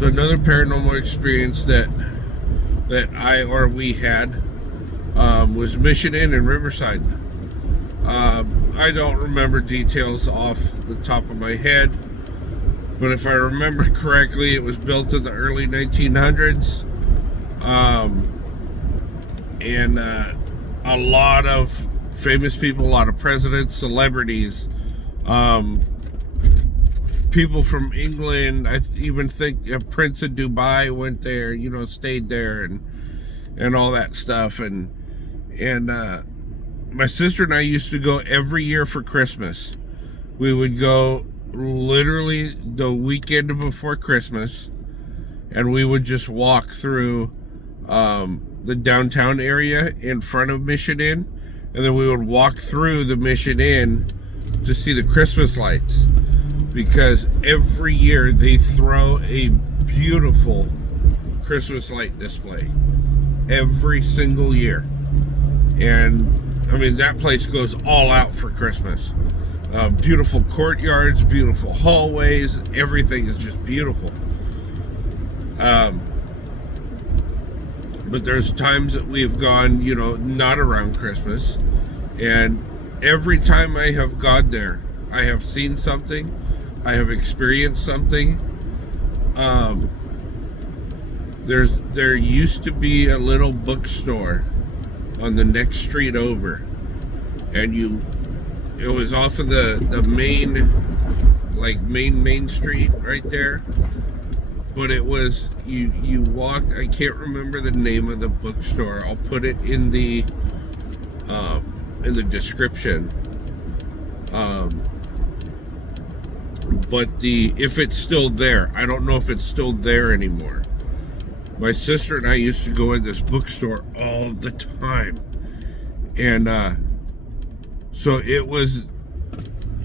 So another paranormal experience that we had was Mission Inn in Roverside. I don't remember details off the top of my head, but if I remember correctly, it was built in the early 1900s, and a lot of famous people, a lot of presidents, celebrities, people from England. I even think a Prince of Dubai went there, stayed there and all that stuff. And my sister and I used to go every year for Christmas. We would go literally the weekend before Christmas, and we would just walk through the downtown area in front of Mission Inn, and then we would walk through the Mission Inn to see the Christmas lights, because every year they throw a beautiful Christmas light display every single year. And I mean, that place goes all out for Christmas. Beautiful courtyards, beautiful hallways, everything is just beautiful. But there's times that we've gone, not around Christmas, and every time I have gone there, I have seen something, I have experienced something. There used to be a little bookstore on the next street over, and it was off of the main street right there. But it was, you walked, I can't remember the name of the bookstore. I'll put it in the description. But if it's still there, I don't know if it's still there anymore. My sister and I used to go in this bookstore all the time. And so it was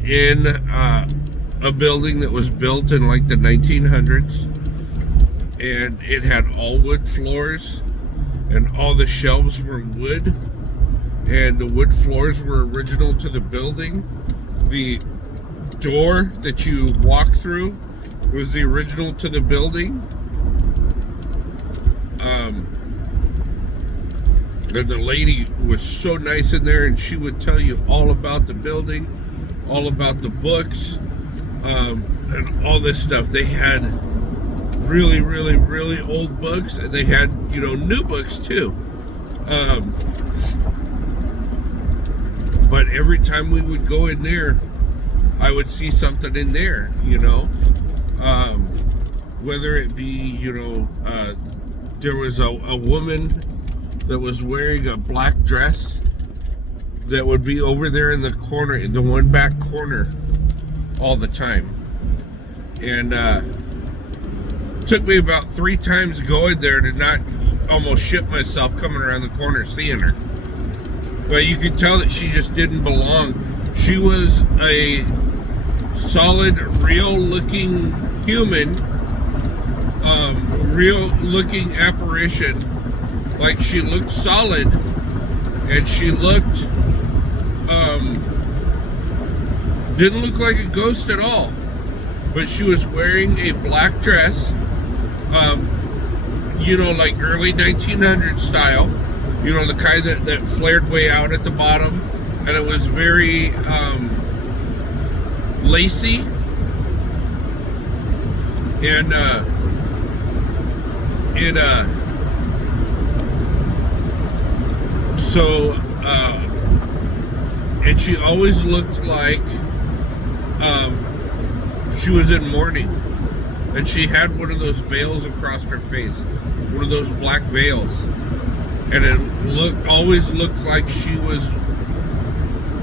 in a building that was built in like the 1900s. And it had all wood floors, and all the shelves were wood, and the wood floors were original to the building. The door that you walk through was the original to the building. And the lady was so nice in there, and she would tell you all about the building, all about the books, and all this stuff. They had really, really, really old books, and they had, new books too. But every time we would go in there, I would see something in there, whether it be, there was a woman that was wearing a black dress that would be over there in the corner, in the one back corner, all the time. And took me about 3 times going there to not almost shit myself coming around the corner seeing her. But you could tell that she just didn't belong. She was a solid, real-looking human, real-looking apparition. Like, she looked solid, and she looked, didn't look like a ghost at all. But she was wearing a black dress, like early 1900s style, the kind that flared way out at the bottom, and it was very lacy, and and she always looked like she was in mourning, and she had one of those veils across her face, one of those black veils, and it always looked like she was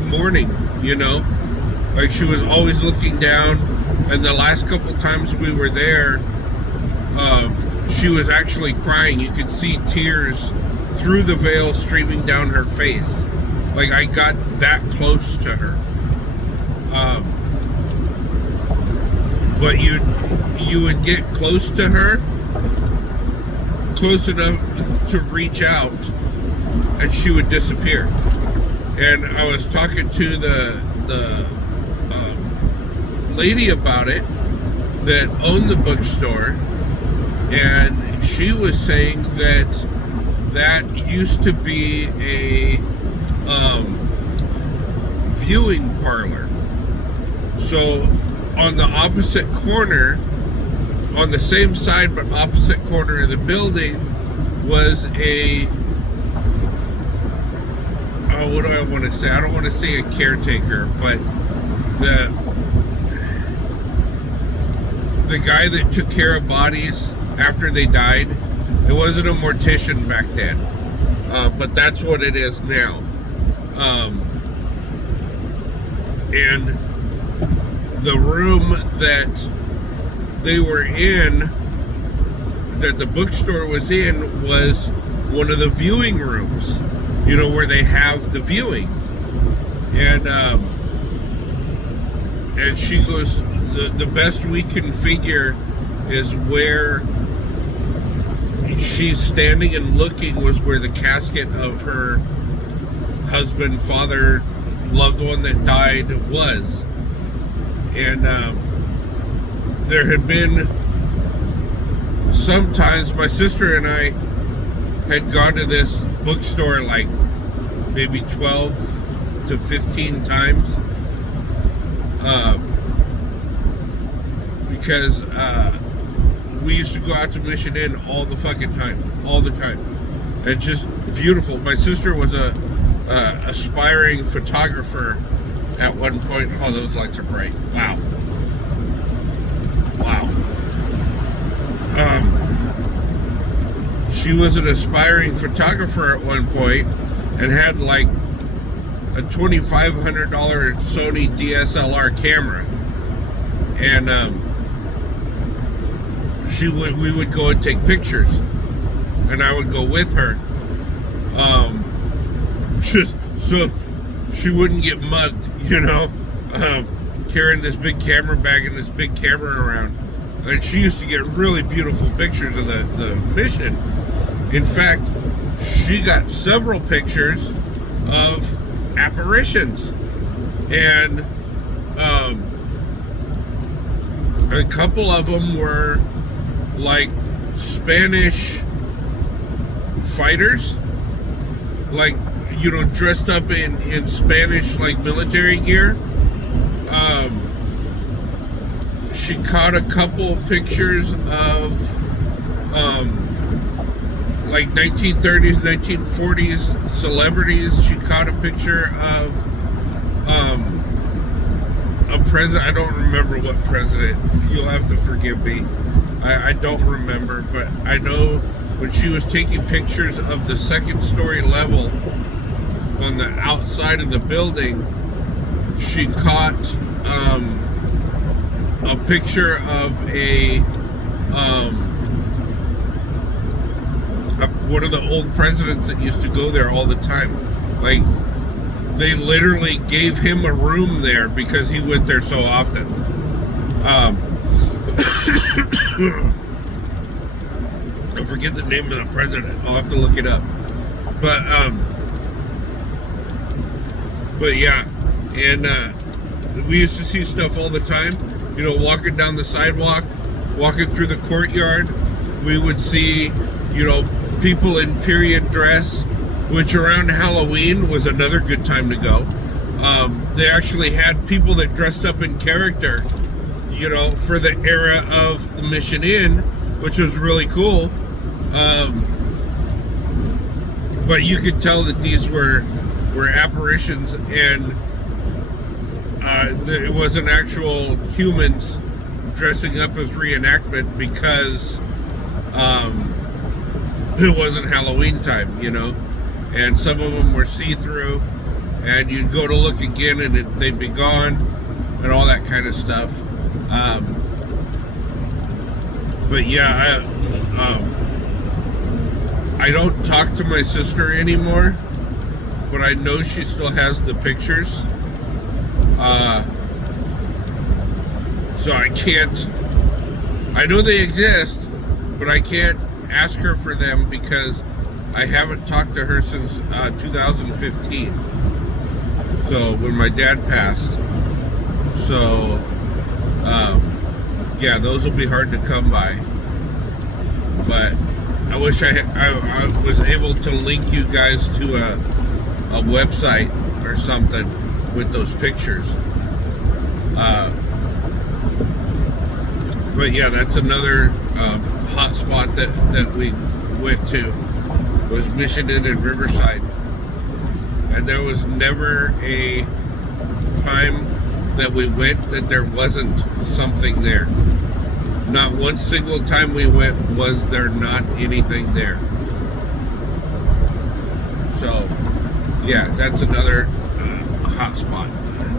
mourning, like she was always looking down. And the last couple times we were there, she was actually crying. You could see tears through the veil streaming down her face. Like, I got that close to her. But you would get close to her, close enough to reach out, and she would disappear. And I was talking to the lady about it that owned the bookstore, And she was saying that that used to be a viewing parlor. So on the opposite corner, on the same side but opposite corner of the building, was a, what do I want to say? I don't want to say a caretaker, but the guy that took care of bodies after they died. It wasn't a mortician back then, but that's what it is now. And the room that they were in, that the bookstore was in, was one of the viewing rooms, you know, where they have the viewing. And she goes, the best we can figure is where she's standing and looking was where the casket of her husband, father, loved one that died was. And there had been sometimes my sister and I had gone to this bookstore like maybe 12 to 15 times, because we used to go out to Mission Inn all the fucking time, all the time. It's just beautiful. My sister was a aspiring photographer at one point. Oh, those lights are bright. Wow. She was an aspiring photographer at one point and had like a $2,500 Sony DSLR camera. And we would go and take pictures, and I would go with her, just so she wouldn't get mugged, you know, carrying this big camera bag and this big camera around. And she used to get really beautiful pictures of the mission. In fact, she got several pictures of apparitions, and a couple of them were like Spanish fighters, like, you know, dressed up in Spanish like military gear. She caught a couple pictures of like 1930s, 1940s celebrities. She caught a picture of a president. I don't remember what president. You'll have to forgive me. I don't remember, but I know when she was taking pictures of the second story level on the outside of the building, she caught a picture of one of the old presidents that used to go there all the time. Like, they literally gave him a room there because he went there so often. I forget the name of the president. I'll have to look it up. But yeah, and we used to see stuff all the time. You know, walking down the sidewalk, walking through the courtyard, we would see, you know, people in period dress, which around Halloween was another good time to go. They actually had people that dressed up in character, you know, for the era of the Mission Inn, which was really cool. But you could tell that these were apparitions, and it wasn't actual humans dressing up as reenactment, because it wasn't Halloween time, you know. And some of them were see-through, and you'd go to look again and they'd be gone, and all that kind of stuff. But yeah, I don't talk to my sister anymore, but I know she still has the pictures. So I can't, I know they exist, but I can't ask her for them because I haven't talked to her since 2015. So when my dad passed. So yeah, those will be hard to come by. But I wish I was able to link you guys to a website or something with those pictures. But yeah, that's another hot spot that we went to, was Mission Inn in Roverside. And there was never a time that we went that there wasn't something there. Not one single time we went was there not anything there. So yeah, that's another hot spot.